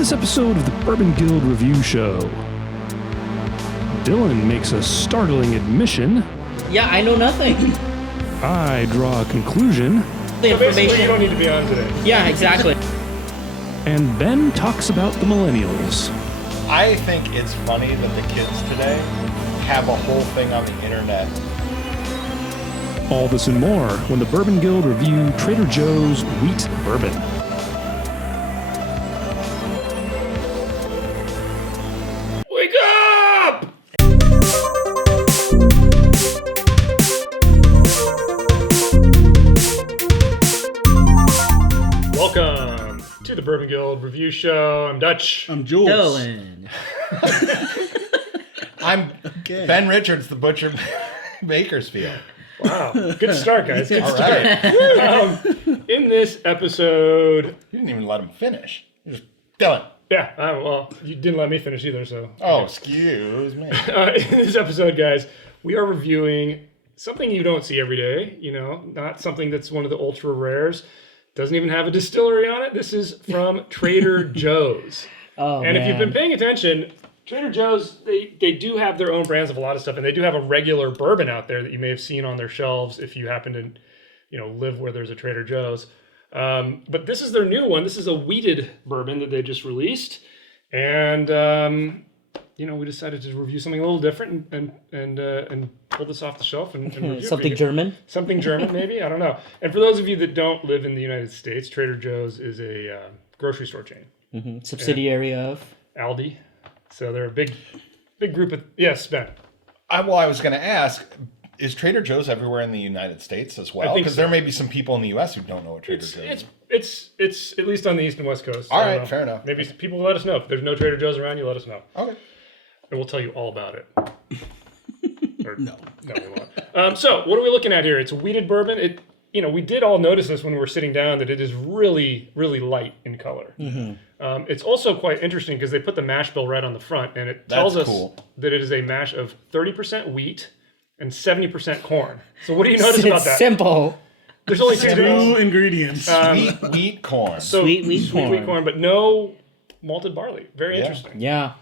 this episode of the Bourbon Guild Review Show, Dylan makes a startling admission. Yeah, I know nothing. I draw a conclusion. The information you don't need to be on today. Yeah, exactly. And Ben talks about the millennials. I think it's funny that the kids today have a whole thing on the internet. All this and more when the Bourbon Guild review Trader Joe's Wheat Bourbon. Wake up! Welcome to the Bourbon Guild Review Show. I'm Dutch. I'm Jules. Dylan. I'm Ben Richards, the Butcher Bakersfield. Wow, good start, guys. Good All start. right. In this episode, You didn't even let him finish. You're just Dylan. yeah, well, you didn't let me finish either, so. Oh, excuse me. In this episode, guys, we are reviewing something you don't see every day, not something that's one of the ultra rares. Doesn't even have a distillery on it. This is from Trader Joe's. Oh, And man. if you've been paying attention, Trader Joe's, they do have their own brands of a lot of stuff, and they do have a regular bourbon out there that you may have seen on their shelves if you happen to, live where there's a Trader Joe's. But this is their new one. This is a wheated bourbon that they just released, and we decided to review something a little different and pull this off the shelf and review it. Something German? Something German, maybe, I don't know. And for those of you that don't live in the United States, Trader Joe's is a grocery store chain. Mm-hmm. Subsidiary of? Aldi. So they're a big group of... Yes, Ben. I was going to ask, is Trader Joe's everywhere in the United States as well? think Because so. there may be some people in the U.S. who don't know what Trader Joe's is. It's at least on the East and West Coast. All I don't right, know. fair enough. Maybe people will let us know. If there's no Trader Joe's around, you let us know. Okay. And we'll tell you all about it. Or, No. No, we won't. So what are we looking at here? It's a wheated bourbon. We did all notice this when we were sitting down that it is really, really light in color. Mm-hmm. It's also quite interesting because they put the mash bill right on the front, and it tells us that it is a mash of 30% wheat and 70% corn. So what do you notice about It's that? simple. There's only two Two things. ingredients. Sweet wheat corn. So Sweet wheat wheat corn. corn, but no malted barley. Very interesting. Yeah.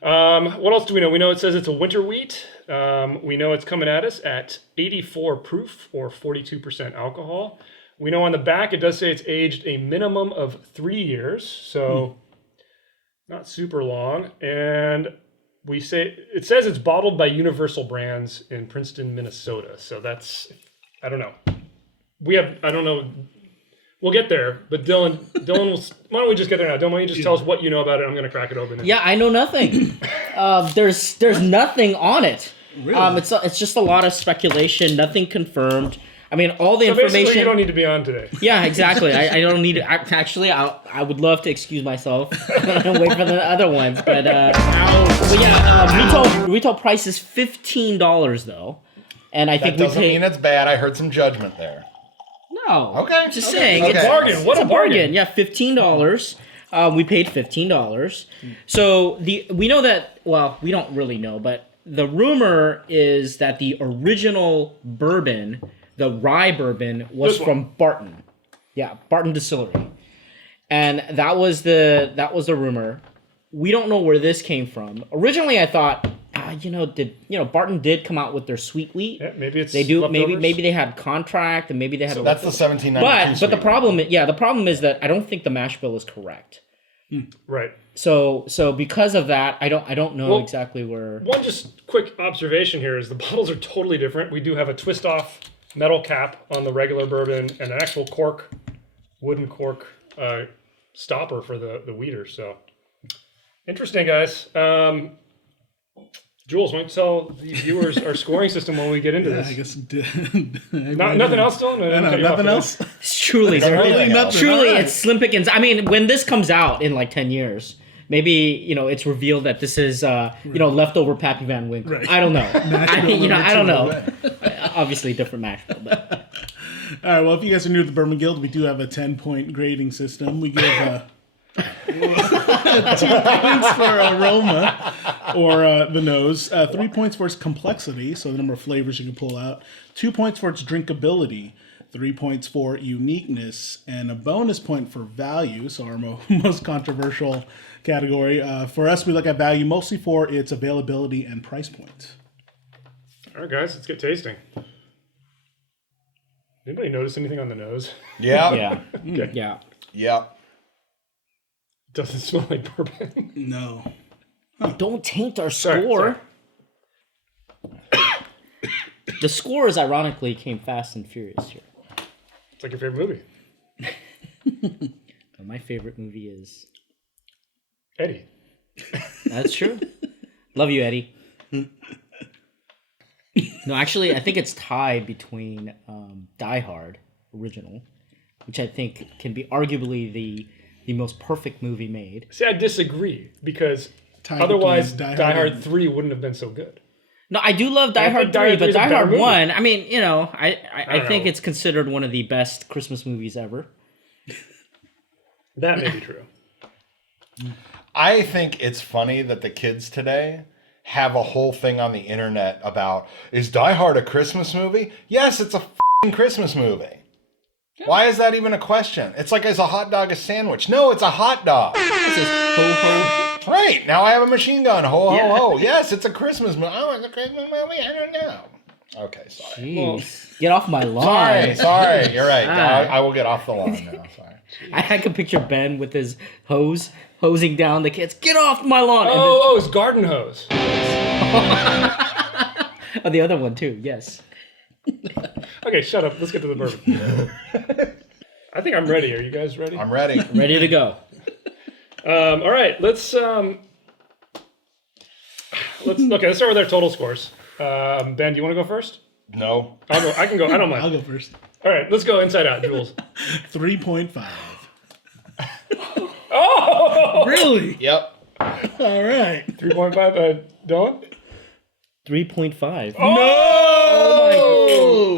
What else do we know? We know it says it's a winter wheat. We know it's coming at us at 84 proof or 42% alcohol. We know on the back it does say it's aged a minimum of 3 years, so not super long. And it says it's bottled by Universal Brands in Princeton, Minnesota. So that's, I don't know. I don't know. We'll get there, but Dylan why don't we just get there now? Dylan, why don't you just tell us what you know about it? I'm going to crack it open. Yeah, I know nothing. There's nothing on it. Really? It's just a lot of speculation, nothing confirmed. I mean, all the So basically, information. you don't need to be on today. Yeah, exactly. I don't need to. Actually, I would love to excuse myself and wait for the other ones. But retail price is $15 though, and I think That we doesn't paid. mean it's bad. I heard some judgment there. No. Okay. Just Okay. saying. Okay. It's Bargain. What it's a bargain. Yeah, $15. We paid $15. So we know that. Well, we don't really know, but the rumor is that the original bourbon, the rye bourbon, was from Barton. Yeah, Barton Distillery, and that was the rumor. We don't know where this came from. Originally, I thought, Barton did come out with their sweet wheat. Yeah, maybe it's They do. leftovers. Maybe they had contract, and maybe they had. That's the 1792. But the problem is that I don't think the mash bill is correct. Right. So because of that, I don't know exactly where. One just quick observation here is the bottles are totally different. We do have a twist off metal cap on the regular bourbon and an actual wooden cork stopper for the weeder. So interesting, guys. Jules, why don't you tell the viewers our scoring system when we get into this? I guess. Nothing else, Dylan? No, nothing else. It's truly, Really nothing. truly, All right. it's slim pickings. I mean, when this comes out in like 10 years, maybe it's revealed that this is leftover Pappy Van Winkle. Right. I don't know. I don't know. Right. Obviously, different mash bill, but All right. Well, if you guys are new to the Bourbon Guild, we do have a 10-point grading system. We give 2 points for aroma or the nose, 3 points for its complexity, so the number of flavors you can pull out, 2 points for its drinkability, 3 points for uniqueness, and a bonus point for value. So our most controversial category. For us, we look at value mostly for its availability and price point. All right, guys, let's get tasting. Anybody notice anything on the nose? Yeah. Yeah. Okay. Yeah. Yeah. Doesn't smell like bourbon. No. Don't taint our Sorry, score. The scores, ironically, came fast and furious here. It's like your favorite movie. My favorite movie is... Eddie. That's true. Love you, Eddie. No, actually, I think it's tied between Die Hard, original, which I think can be arguably the most perfect movie made. See, I disagree because Tied otherwise between Die Hard 3 wouldn't have been so good. No, I do love Die I Hard think Die 3, Hard 3 but is a Die better Hard movie. 1, I mean, you know, I don't think know. it's considered one of the best Christmas movies ever. That may be true. I think it's funny that the kids today have a whole thing on the internet about, is Die Hard a Christmas movie? Yes, it's a f***ing Christmas movie. Yeah. Why is that even a question? It's like, is a hot dog a sandwich? No, it's a hot dog. This is ho-ho. Right, now I have a machine gun. Ho, ho, ho. Yes, it's a Christmas movie. Oh, it's a Christmas movie? I don't know. Okay, sorry. Jeez. Get off my lawn. Sorry. You're right. Ah. I will get off the lawn now. Sorry. I can picture Ben with his hose, hosing down the kids. Get off my lawn. Oh, it's garden hose. Oh, the other one too, yes. Okay, shut up. Let's get to the bourbon. I think I'm ready. Are you guys ready? I'm ready. Ready to go. All right, let's start with our total scores. Ben, do you want to go first? No. I'll go. I can go. I don't I'll mind. go first. All right, let's go inside out, Jules. 3.5. Oh, Really? Yep. All right. 3.5. Dylan. 3.5. Oh,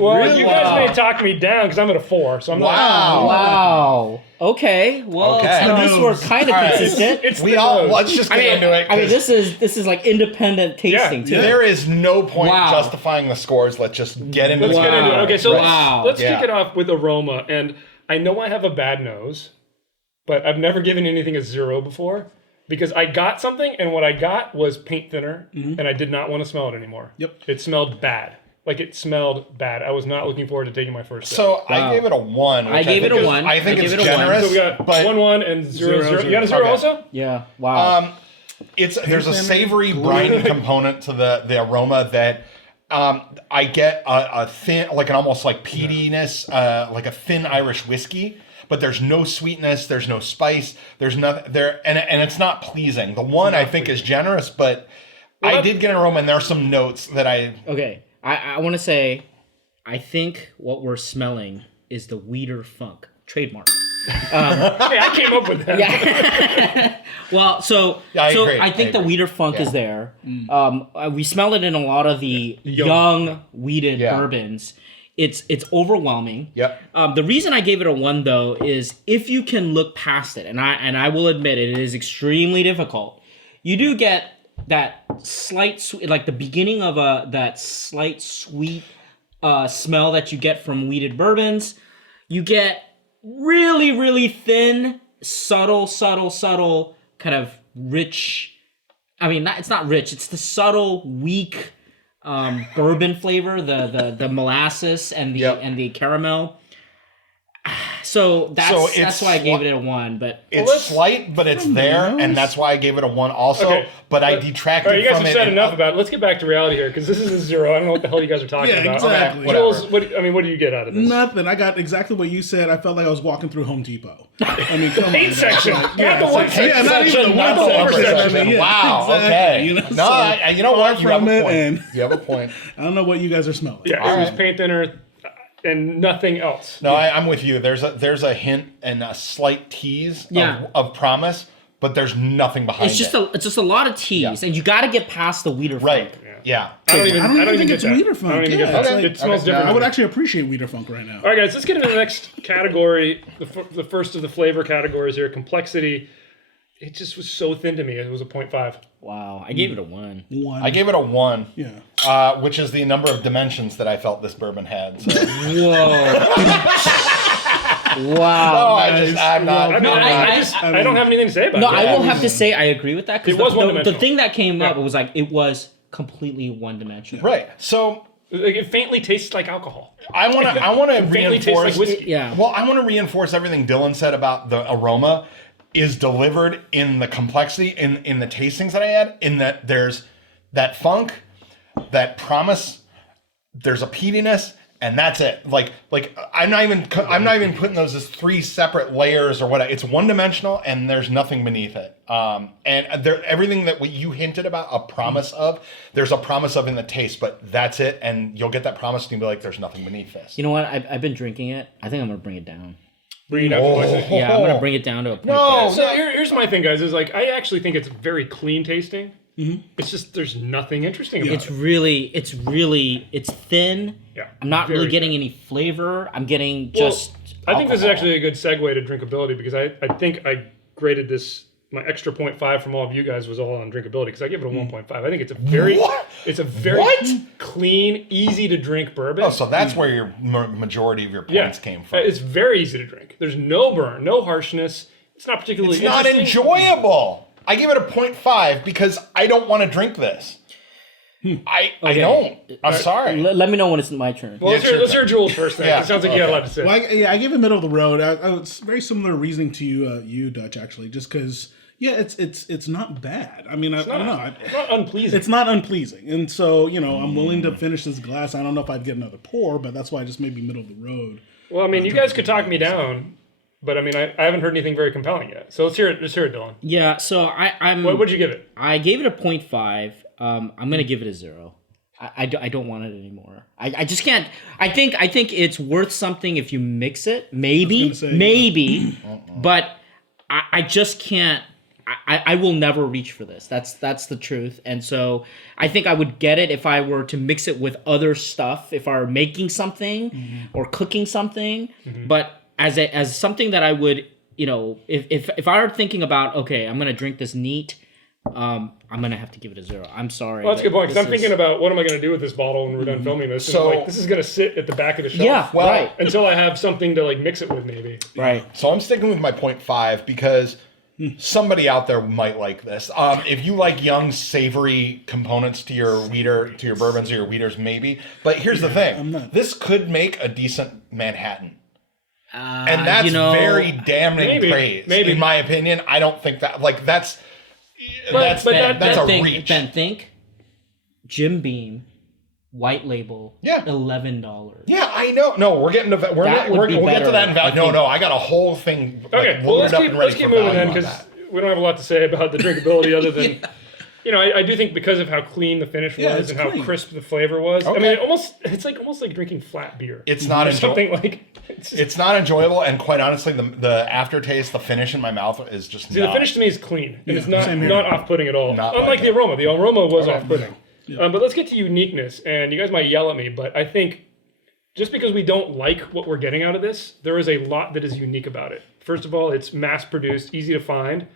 well, really? you guys may talk me down because I'm at a 4, so I'm Wow. Wow. Okay. Well, Okay. at least we're kind of All right. consistent. It's We the all, nose. let's just get into it. I mean, 'cause this is like independent tasting Yeah. too. there is no point Wow. justifying the scores. Let's just get into Let's it. get into it. Okay, so Wow. let's Yeah. kick it off with aroma. And I know I have a bad nose, but I've never given anything a 0 before because I got something, and what I got was paint thinner, and I did not want to smell it anymore. Yep. It smelled bad. Like, it smelled bad. I was not looking forward to taking my first sip. So I gave it a 1. Which I gave it think a is- 1. I think I it's gave it a 1. generous. So we got but 1 and 0, 0. Zero. You got a 0 Okay. also? Yeah. Wow. There's a savory briny component to the aroma that I get a thin, like an almost like peatiness, like a thin Irish whiskey. But there's no sweetness, there's no spice, there's nothing there, and it's not pleasing. The one I think is generous, but I did get an aroma, and there are some notes that I. Okay. I want to say, I think what we're smelling is the Weeder Funk trademark. Hey, I came up with that. Yeah. Well, so Yeah, I agree. I think I the agree. Weeder Funk is there. We smell it in a lot of the young weeded Yeah. bourbons. It's overwhelming. Yep. The reason I gave it a 1 though is if you can look past it, and I will admit it is extremely difficult. You do get that slight sweet, like the beginning of that slight sweet smell that you get from weeded bourbons. You get really, really thin, subtle kind of rich. I mean, it's not rich. It's the subtle, weak bourbon flavor, the molasses and the caramel. So that's why I gave it a 1. But It's slight, but it's there, and that's why I gave it a 1 also. Okay. But I All detracted right, you guys from have it. said and- enough about it. Let's get back to reality here, because this is a 0. I don't know what the hell you guys are talking Yeah, about. exactly. whatever. Jules, what do you get out of this? Nothing. I got exactly what you said. I felt like I was walking through Home Depot. I mean, come on. Paint section. Like, Not the it's one like- section. Yeah, not even the Not one the one section. section. I mean, yeah, Wow. exactly, Okay. you know, No, so you know what? You have from a it, point. and You have a point. I don't know what you guys are smelling. Yeah, it was paint thinner and nothing else. No, I'm with you. There's a hint and a slight tease of promise, but there's nothing behind it's just it. it's just a lot of teas, and you got to get past the Weeder Right. Funk. Yeah. I don't even think get it's that. Weeder Funk. I don't even Yeah, get that. it's like- It smells Okay. different. I would actually appreciate Weeder Funk right now. All right, guys, let's get into the next category. The first of the flavor categories here, complexity. It just was so thin to me. It was a 0.5. Wow, I gave it a 1. One. I gave it a 1. Yeah. Which is the number of dimensions that I felt this bourbon had. So. Whoa. Wow. I'm not. I don't have anything to say about it. No, I will have to say I agree with that. It was the one-dimensional. thing that came up was like, it was completely one-dimensional. Right. So Like, it faintly tastes like alcohol. I want to faintly tastes reinforce. like whiskey. Yeah. Well, I want to reinforce everything Dylan said about the aroma is delivered in the complexity in the tastings that I had. In that there's that funk, that promise. There's a peatiness. And that's it. Like I'm not even putting those as three separate layers or whatever. It's one dimensional, and there's nothing beneath it. And everything that you hinted about a promise of, there's a promise of in the taste, but that's it. And you'll get that promise, and you'll be like, "There's nothing beneath this." You know what? I've been drinking it. I think I'm gonna bring it down. Bring it up to my thing. Yeah, I'm gonna bring it down to a point. No. So here's my thing, guys. Is like I actually think it's very clean tasting. It's just there's nothing interesting about It's really thin. Yeah, I'm not really very getting any flavor. I'm getting Well, just. I think this is alcohol. actually a good segue to drinkability because I think I graded this. My extra 0.5 from all of you guys was all on drinkability because I give it a 1.5. I think it's a very clean, easy to drink bourbon. Oh, so that's where your majority of your points came from. It's very easy to drink. There's no burn, no harshness. It's not particularly It's not interesting. enjoyable. I give it a 0.5 because I don't want to drink this. I don't. I'm sorry. Let me know when it's my turn. Well, let's hear Jules first then. Yeah. It sounds like you got a lot to say. Well, I give it middle of the road. It's very similar reasoning to you, Dutch, actually, just because. Yeah, it's not bad. I mean, I don't know. It's not unpleasing. It's not unpleasing, and so I'm willing to finish this glass. I don't know if I'd get another pour, but that's why I just maybe middle of the road. Well, I mean, you guys could talk me down, but I mean, I haven't heard anything very compelling yet. So let's hear it. Let's hear it, Dylan. Yeah, so I'm. What'd you give it? I gave it a 0.5. I'm gonna give it a 0. I don't want it anymore. I just can't. I think it's worth something if you mix it. Maybe, but I just can't. I will never reach for this. That's the truth. And so I think I would get it if I were to mix it with other stuff, if I were making something or cooking something. But as something that I would, if I were thinking about, okay, I'm gonna drink this neat, I'm gonna have to give it a 0. I'm sorry. Well, that's a good point because I'm thinking about what am I going to do with this bottle when we're done filming this. So- And this is going to sit at the back of the shelf. Yeah, Well- right, Until I have something to like mix it with, maybe. right. So I'm sticking with my 0.5 because somebody out there might like this. If you like young, savory components to your wheater, to your bourbons or your wheaters, maybe. But here's the thing: this could make a decent Manhattan, and that's very damning praise. maybe. In my opinion, I don't think that that's But that's a think, reach. Ben, think Jim Beam, white label, Yeah. $11. Yeah, I know. No, we're getting to we'll That would be get to better, that in value. I think. No, I got a whole thing. Okay, well, let's keep moving then because we don't have a lot to say about the drinkability other than, I do think because of how clean the finish was it's and how clean. crisp the flavor was. I Okay. mean, it's almost like drinking flat beer. It's not Or something enjoyable. like. It's not enjoyable, and quite honestly, the aftertaste, the finish in my mouth is just See, the finish to me is clean, and it's not same here. off-putting at all. Not Unlike like the it. aroma. The aroma was off-putting. But let's get to uniqueness, and you guys might yell at me, but I think just because we don't like what we're getting out of this, there is a lot that is unique about it. First of all, it's mass-produced, easy to find.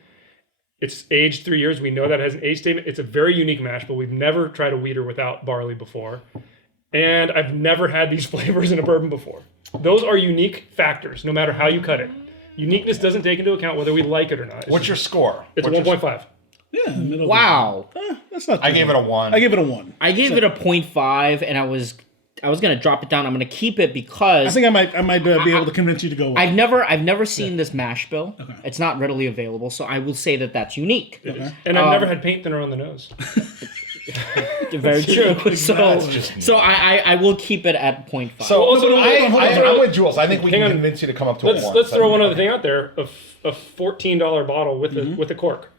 It's aged 3 years. We know that has an age statement. It's a very unique mash, but we've never tried a wheater without barley before. And I've never had these flavors in a bourbon before. Those are unique factors, no matter how you cut it. Uniqueness doesn't take into account whether we like it or not. What's your score? It's a 1.5. Yeah, middle of Wow. that's not. I gave it a 1. I gave it a 1. I gave it a 0.5, and I was gonna drop it down. I'm gonna keep it because I think I might be able to convince you to go. I've never seen this mash bill. Okay. It's not readily available, so I will say that that's unique. Okay. And I've never had paint thinner on the nose. Very true. So just- so I will keep it at 0.5. So Also, I'm with Jules. I think we Hang can on. convince you to come up to a 1. Let's throw one other thing out there: a $14 bottle with a cork.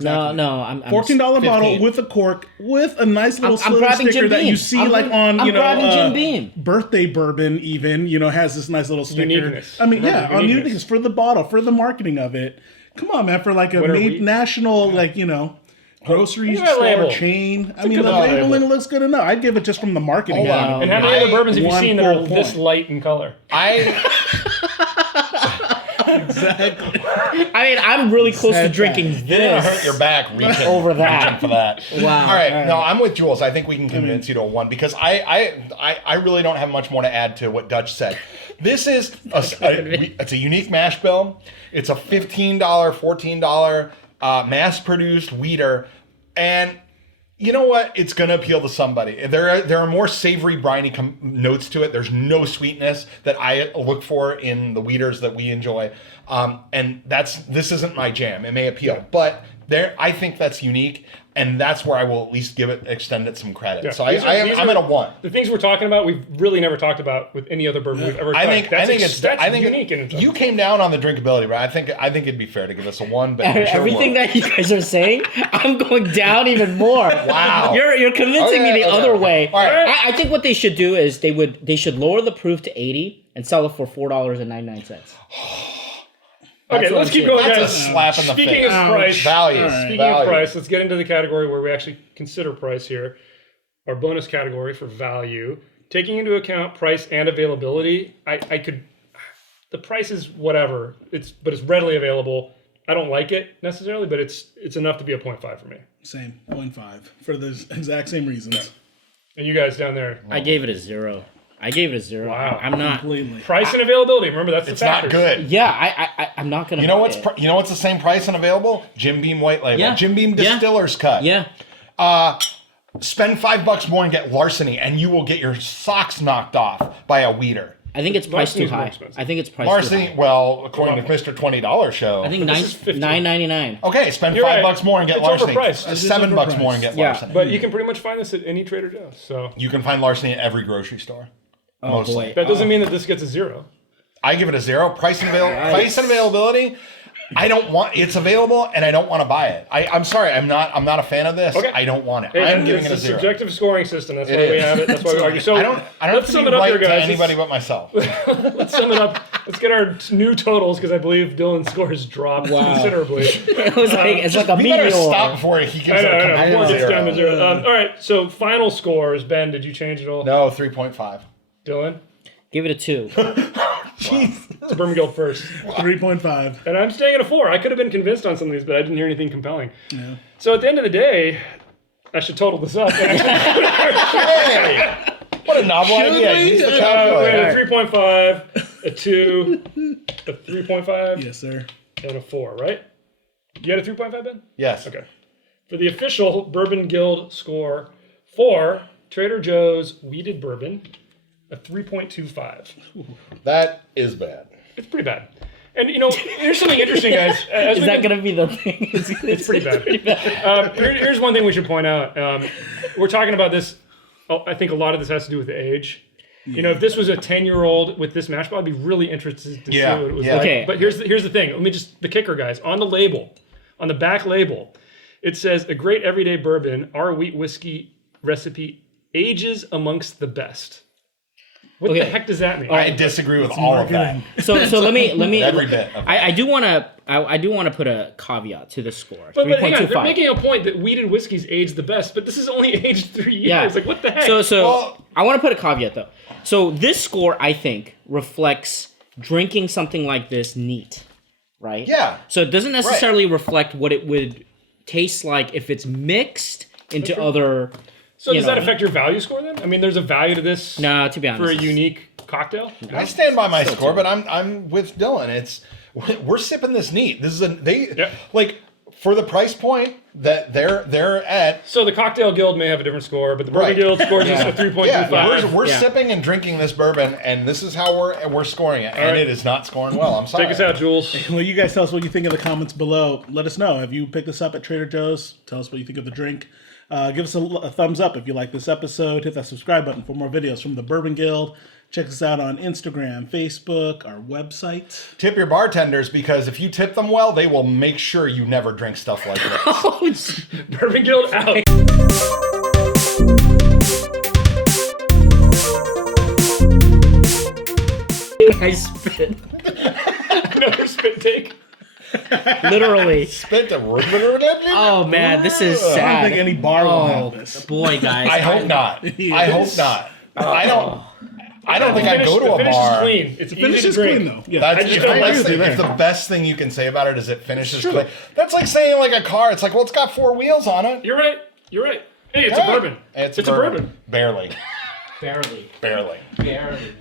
no, I'm $14 bottle 15. with a cork with a nice little I'm sliver grabbing sticker Jim that Beam. you see I'm on grabbing Jim Beam. birthday bourbon even has this nice little sticker. Uniqueness. I mean, Remember, on uniqueness. uniqueness for the bottle, for the marketing of it. Come on, man, for like a Winter wheat. national grocery Look at that store label. chain. I mean, good the label. labeling looks good enough. I'd give it just from the marketing. Hold on. on it. And how many other bourbons have you One seen that are full this point. light in color? I Exactly. I mean, I'm really close to Said drinking You're gonna hurt this. your back reaching Over that. reaching for that. Wow. All right, no, I'm with Jules. I think we can convince you to a 1 because I really don't have much more to add to what Dutch said. This is it's a unique mash bill. It's a $15, $14 mass-produced weeder, and you know what? It's going to appeal to somebody. There are more savory, briny notes to it. There's no sweetness that I look for in the weeders that we enjoy, and this isn't my jam. It may appeal, but I think that's unique, and that's where I will at least extend it some credit. Yeah. So I'm at a 1. The things we're talking about, we've really never talked about with any other bourbon we've ever tried. I think it's unique. In you came down on the drinkability, but I think it'd be fair to give us a 1. But Everything that you guys are saying, I'm going down even more. Wow. You're convincing me the other way. All right. I think what they should do is they should lower the proof to 80 and sell it for $4.99. Okay, what let's I'm keep saying. going, That's guys. a slap in the Speaking face. of price, Value. speaking of price, let's get into the category where we actually consider price here. Our bonus category for value, taking into account price and availability. The price is whatever. But it's readily available. I don't like it necessarily, but it's enough to be a 0.5 for me. Same, 0.5 for the exact same reasons. And you guys down there, I gave it a 0. Wow. I'm not. Completely. price and availability. Remember, that's the It's not factors. good. Yeah, I'm not gonna. You know buy what's it. you know what's the same price and available? Jim Beam White Label. Yeah. Jim Beam Yeah. Distiller's Cut. Yeah. Spend $5 more and get larceny, and you will get your socks knocked off by a weeder. I think it's priced too Larceny's more high. expensive. I think it's priced too Larceny, high. well, according to Mr. $20 show. I think this is 15. $9.99. Okay, spend You're $5 right. more and get It's larceny. overpriced. It is $7 more and get Yeah. larceny. But you can pretty much find this at any Trader Joe's. So You can find larceny at every grocery store. Oh Mostly. boy. that doesn't mean that this gets a 0. I give it a 0. Price and availability. I don't want it's available, and I don't want to buy it. I'm sorry, I'm not a fan of this. Okay. I don't want it. I'm giving it a It's 0. subjective scoring system. That's It why we is. have it. That's why we argue. So I don't let's have sum to it be up right here, guys. to anybody but myself. Let's sum it up. Let's get our new totals because I believe Dylan's scores dropped considerably. It was like it's like a We better meteor. stop before he gives I know. it a Before it complete gets down to 0. 0. All right. So final scores. Ben, did you change it all? No, 3.5. Dylan, Give it a 2. it's Bourbon Guild first. 3.5. And I'm staying at a 4. I could have been convinced on some of these, but I didn't hear anything compelling. Yeah. So at the end of the day, I should total this up. Hey! What a novel idea. we? Use the We calculator. had a 3.5, a 2, a 3.5, Yes, sir. and a 4, right? You had a 3.5, Ben? Yes. Okay. For the official Bourbon Guild score for Trader Joe's Weeded Bourbon, a 3.25. That is bad. It's pretty bad. And, here's something interesting, guys. As Is we that get- gonna be the thing? It's pretty bad. Here's one thing we should point out. We're talking about this. I think a lot of this has to do with the age. If this was a 10-year-old with this mash bill, I'd be really interested to see what it was like. Okay. But here's the thing. The kicker, guys. On the label, on the back label, it says, a great everyday bourbon, our wheat whiskey recipe ages amongst the best. What the Okay. heck does that mean? I disagree with all of that. So let me Every bit of it. I do want to put a caveat to the score. But hang on, they're 3.25. making a point that weeded whiskey's aged the best, but this is only aged 3 years. Yeah. Like, what the heck? So Well- I want to put a caveat though. So this score I think reflects drinking something like this neat, right? Yeah. So it doesn't necessarily reflect what it would taste like if it's mixed into other. So does that affect your value score then? I mean, there's a value to this No, to be honest. for a unique cocktail? I stand by my score, but I'm with Dylan. We're sipping this neat. This is like for the price point that they're at. So the Cocktail Guild may have a different score, but the Bourbon Right. Guild scores us a 3.25. Yeah, we're Yeah. sipping and drinking this bourbon, and this is how we're scoring it, and right. it is not scoring well. I'm sorry. Take us out, Jules. Well, you guys tell us what you think in the comments below. Let us know. Have you picked this up at Trader Joe's? Tell us what you think of the drink. Give us a thumbs up if you like this episode. Hit that subscribe button for more videos from the Bourbon Guild. Check us out on Instagram, Facebook, our website. Tip your bartenders, because if you tip them well, they will make sure you never drink stuff like this. Oh, it's- Bourbon Guild out. I spit. Another spit take. Literally. Spent a Oh man, this is I sad. don't think any bar will Oh have this. boy, guys. I hope not. I hope not. I don't. I don't think I'd go to the a finish bar. is clean. It's Finish easy is to drink. clean though. Yeah. That's I just if, don't the like best it thing, either. if the best thing you can say about it is it finishes clean. That's like saying like a car. It's like, well, it's got 4 wheels on it. You're right. You're right. Hey, it's a bourbon. It's a bourbon. Barely. Barely. Barely. Barely.